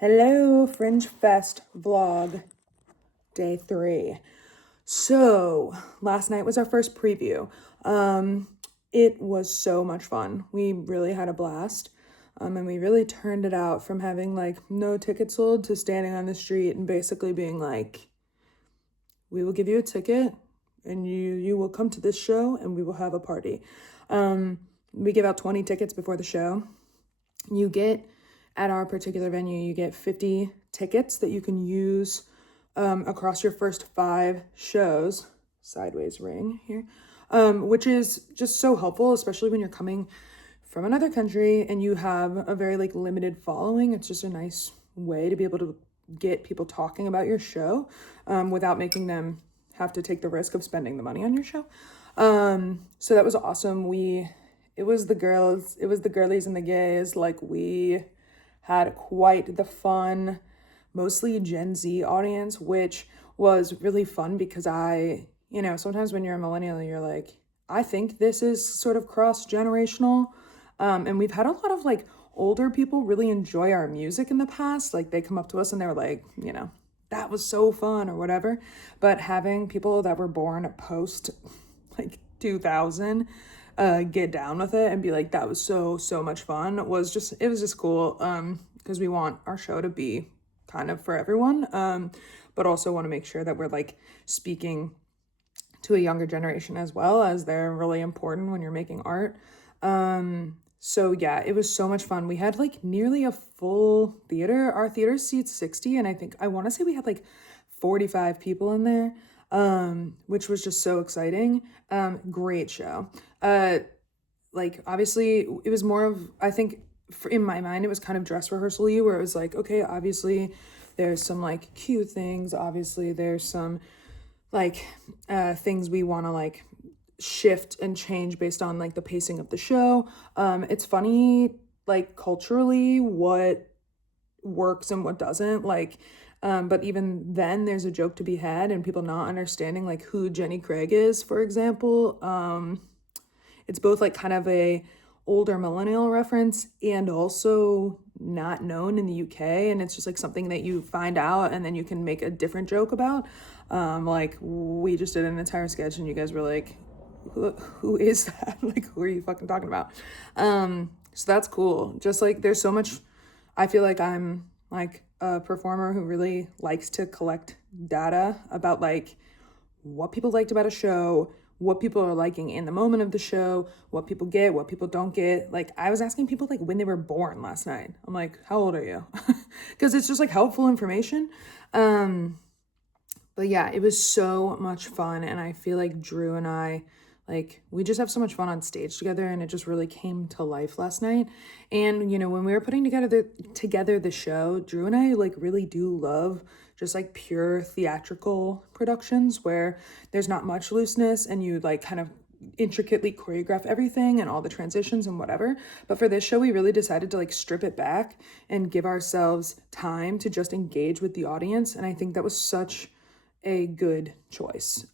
Hello, Fringe Fest vlog, day 3. So, last night was our first preview. It was so much fun. We really had a blast. And we really turned it out from having like no tickets sold to standing on the street and basically being like, we will give you a ticket and you will come to this show and we will have a party. We give out 20 tickets before the show. You get, at our particular venue, you get 50 tickets that you can use across your first 5 shows. Sideways ring here. Which is just so helpful, especially when you're coming from another country and you have a very like limited following. It's just a nice way to be able to get people talking about your show without making them have to take the risk of spending the money on your show. So that was awesome. It was the girlies and the gays. Like, we had quite the fun, mostly Gen Z audience, which was really fun because sometimes when you're a millennial, you're like, I think this is sort of cross-generational. And we've had a lot of like older people really enjoy our music in the past. Like, they come up to us and they're like, that was so fun or whatever. But having people that were born post like 2000 get down with it and be like, that was so much fun, it was just cool, because we want our show to be kind of for everyone, but also want to make sure that we're like speaking to a younger generation as well, as they're really important when you're making art. So yeah, it was so much fun. We had like nearly a full theater. Our theater seats 60, and I want to say we had like 45 people in there, which was just so exciting. Great show. Like, obviously it was more of, I think in my mind, it was kind of dress rehearsal-y, where it was like, okay, obviously there's some like cue things. Obviously there's some like things we want to like shift and change based on like the pacing of the show. It's funny, like culturally, what works and what doesn't, like, but even then there's a joke to be had and people not understanding like who Jenny Craig is, for example. It's both like kind of a older millennial reference and also not known in the UK, and it's just like something that you find out and then you can make a different joke about. Like, we just did an entire sketch and you guys were like, who is that? Like, who are you fucking talking about? So that's cool. Just like, there's so much, I feel like I'm like a performer who really likes to collect data about like what people liked about a show, what people are liking in the moment of the show, what people get, what people don't get. Like, I was asking people like when they were born last night. I'm like, how old are you? Because it's just like helpful information. But yeah, it was so much fun, and I feel like Drew and I, like, we just have so much fun on stage together, and it just really came to life last night. And when we were putting together the show, Drew and I like really do love just like pure theatrical productions where there's not much looseness and you like kind of intricately choreograph everything and all the transitions and whatever. But for this show, we really decided to like strip it back and give ourselves time to just engage with the audience, and I think that was such a good choice.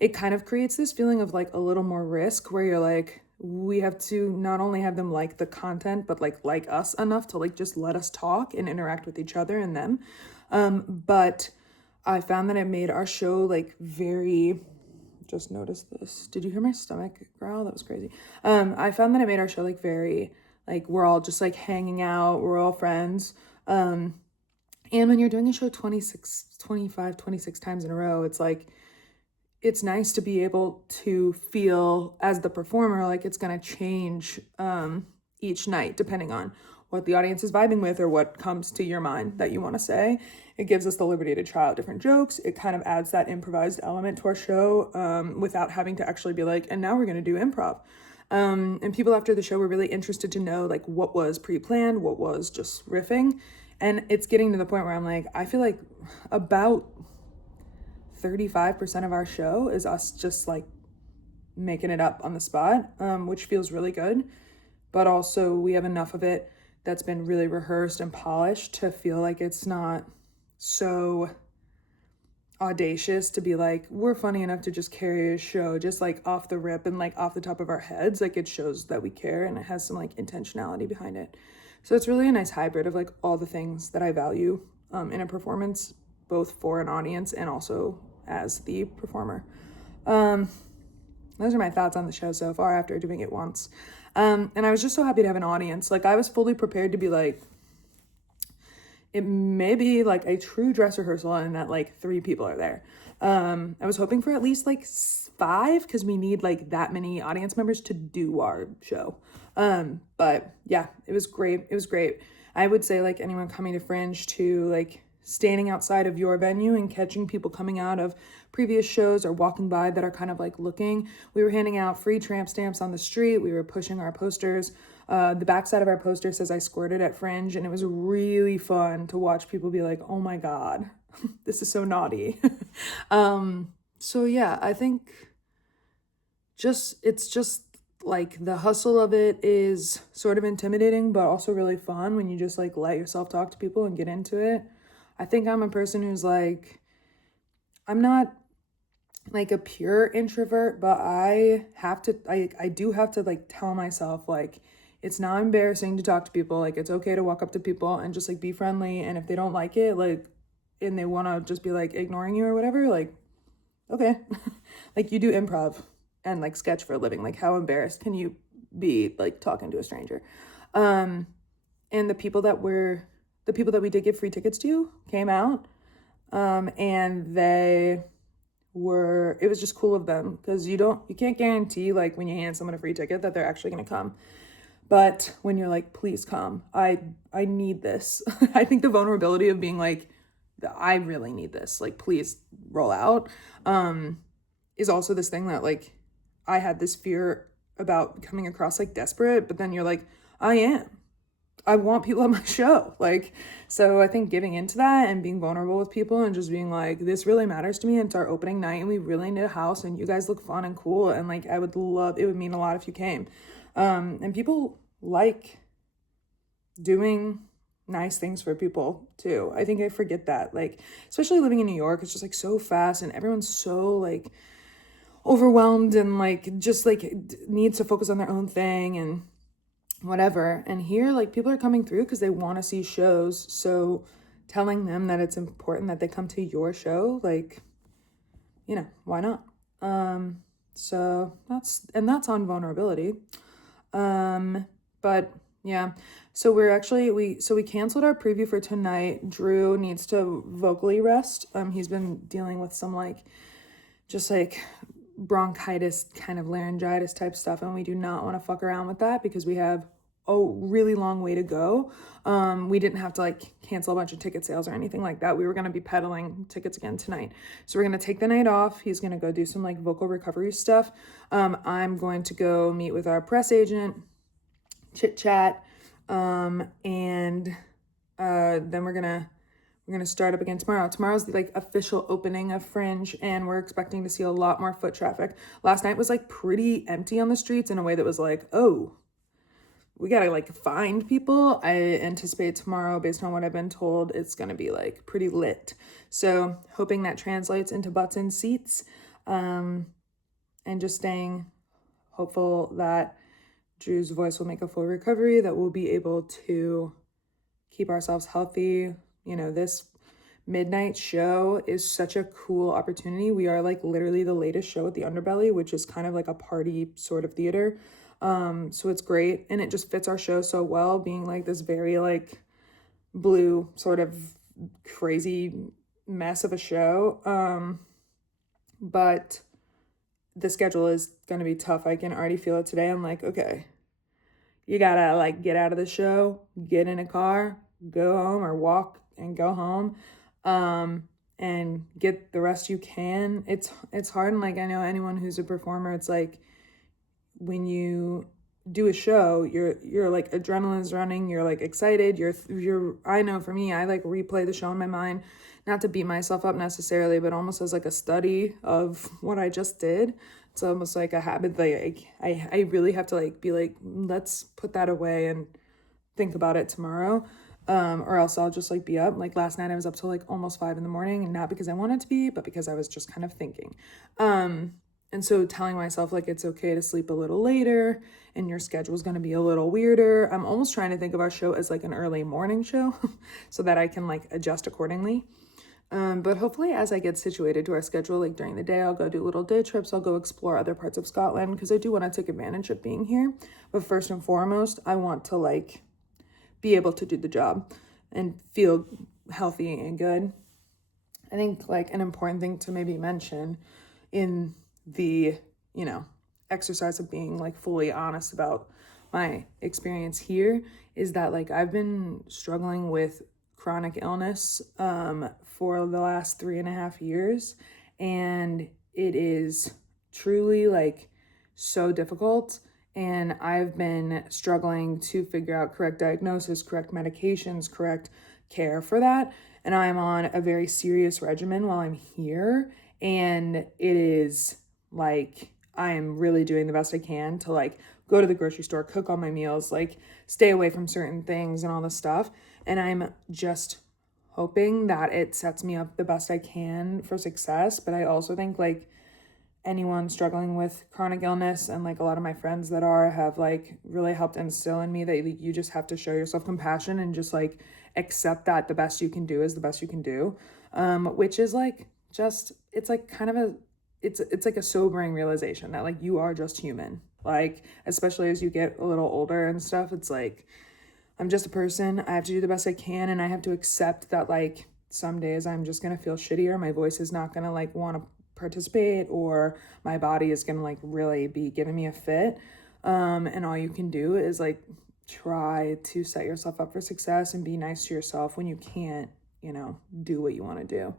It kind of creates this feeling of like a little more risk where you're like, we have to not only have them like the content, but like us enough to like just let us talk and interact with each other and them. But I found that it made our show like very, just noticed this. Did you hear my stomach growl? That was crazy. I found that it made our show like very, like, we're all just like hanging out, we're all friends. And when you're doing a show 26 times in a row, it's like, it's nice to be able to feel as the performer like it's going to change each night depending on what the audience is vibing with or what comes to your mind that you want to say. It gives us the liberty to try out different jokes. It kind of adds that improvised element to our show without having to actually be like, and now we're going to do improv. And people after the show were really interested to know like what was pre-planned, what was just riffing. And it's getting to the point where I'm like, I feel like about 35% of our show is us just like making it up on the spot, which feels really good. But also we have enough of it that's been really rehearsed and polished to feel like it's not so audacious to be like, we're funny enough to just carry a show just like off the rip and like off the top of our heads. Like, it shows that we care and it has some like intentionality behind it. So it's really a nice hybrid of like all the things that I value in a performance, both for an audience and also as the performer. Those are my thoughts on the show so far after doing it once. And I was just so happy to have an audience. Like, I was fully prepared to be like, it may be like a true dress rehearsal and that like 3 people are there. I was hoping for at least like 5 because we need like that many audience members to do our show. But yeah, it was great. It was great. I would say like anyone coming to Fringe to like standing outside of your venue and catching people coming out of previous shows or walking by that are kind of like looking. We were handing out free tramp stamps on the street. We were pushing our posters. The backside of our poster says I squirted at Fringe, and it was really fun to watch people be like, oh my God, this is so naughty. So yeah, I think it's just like the hustle of it is sort of intimidating, but also really fun when you just like let yourself talk to people and get into it. I think I'm a person who's like, I'm not like a pure introvert, but I do have to like tell myself like, it's not embarrassing to talk to people. Like, it's okay to walk up to people and just like be friendly. And if they don't like it, like, and they want to just be like ignoring you or whatever, like, okay. Like, you do improv and like sketch for a living. Like, how embarrassed can you be like talking to a stranger? And the people that we did give free tickets to came out. And it was just cool of them because you can't guarantee like when you hand someone a free ticket that they're actually going to come. But when you're like, please come, I need this. I think the vulnerability of being like, I really need this, like, please roll out, is also this thing that like, I had this fear about coming across like desperate, but then you're like, I want people at my show. Like, so I think giving into that and being vulnerable with people and just being like, this really matters to me. And it's our opening night and we really need a house and you guys look fun and cool. And like, it would mean a lot if you came. And people like doing nice things for people too. I think I forget that, like, especially living in New York, it's just like so fast and everyone's so like overwhelmed and like just like needs to focus on their own thing and whatever. And here, like, people are coming through because they want to see shows. So telling them that it's important that they come to your show, like, why not? So that's on vulnerability. But yeah, so we canceled our preview for tonight. Drew needs to vocally rest. He's been dealing with some like just like bronchitis, kind of laryngitis type stuff, and we do not want to fuck around with that because we have a really long way to go. We didn't have to like cancel a bunch of ticket sales or anything like that. We were going to be peddling tickets again tonight. So we're going to take the night off. He's going to go do some like vocal recovery stuff. I'm going to go meet with our press agent, chit chat. And then we're gonna start up again tomorrow. Tomorrow's the like official opening of Fringe, and we're expecting to see a lot more foot traffic. Last night was like pretty empty on the streets in a way that was like, oh, we gotta like find people. I anticipate tomorrow, based on what I've been told, it's gonna be like pretty lit. So hoping that translates into butts in seats, and just staying hopeful that Drew's voice will make a full recovery, that we'll be able to keep ourselves healthy. This midnight show is such a cool opportunity. We are like literally the latest show at the Underbelly, which is kind of like a party sort of theater. So it's great. And it just fits our show so well, being like this very like blue sort of crazy mess of a show. But the schedule is going to be tough. I can already feel it today. I'm like, okay, you gotta like get out of the show, get in a car, go home, or walk and go home, and get the rest you can. It's hard. And like, I know anyone who's a performer, it's like when you do a show, you're like adrenaline's running, you're like excited, I know for me, I like replay the show in my mind, not to beat myself up necessarily, but almost as like a study of what I just did. It's almost like a habit. Like I really have to like be like, let's put that away and think about it tomorrow. Or else I'll just like be up. Like last night I was up till like almost 5 a.m, and not because I wanted to be, but because I was just kind of thinking. And so telling myself like it's okay to sleep a little later and your schedule is going to be a little weirder. I'm almost trying to think of our show as like an early morning show so that I can like adjust accordingly. But hopefully as I get situated to our schedule, like during the day, I'll go do little day trips. I'll go explore other parts of Scotland because I do want to take advantage of being here. But first and foremost, I want to like be able to do the job and feel healthy and good. I think like an important thing to maybe mention in the, exercise of being like fully honest about my experience here is that like I've been struggling with chronic illness for the last 3.5 years, and it is truly like so difficult, and I've been struggling to figure out correct diagnosis, correct medications, correct care for that, and I'm on a very serious regimen while I'm here, and it is like I am really doing the best I can to like go to the grocery store, cook all my meals, like stay away from certain things and all this stuff. And I'm just hoping that it sets me up the best I can for success. But I also think like anyone struggling with chronic illness, and like a lot of my friends that have like really helped instill in me that you just have to show yourself compassion and just like accept that the best you can do is the best you can do, which is like just it's like kind of a it's like a sobering realization that like you are just human, like especially as you get a little older and stuff. It's like I'm just a person. I have to do the best I can, and I have to accept that like some days I'm just gonna feel shittier. My voice is not gonna like want to participate, or my body is gonna like really be giving me a fit. And all you can do is like try to set yourself up for success and be nice to yourself when you can't, do what you want to do.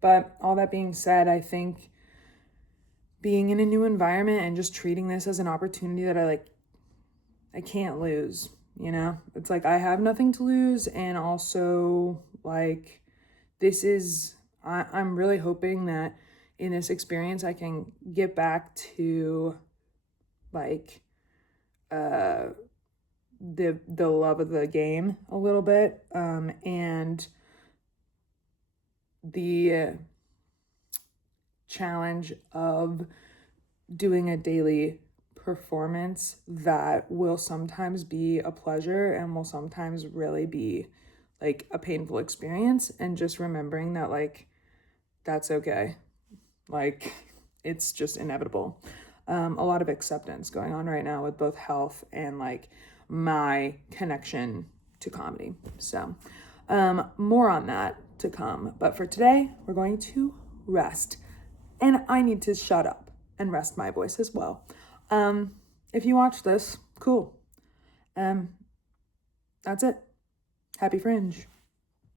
But all that being said, I think being in a new environment and just treating this as an opportunity that I can't lose, It's like I have nothing to lose, and also like I'm really hoping that in this experience I can get back to like the love of the game a little bit, and the challenge of doing a daily performance that will sometimes be a pleasure and will sometimes really be like a painful experience, and just remembering that like that's okay, like it's just inevitable. A lot of acceptance going on right now with both health and like my connection to comedy. So more on that to come, but for today we're going to rest, and I need to shut up and rest my voice as well. If you watch this, cool. That's it. Happy Fringe.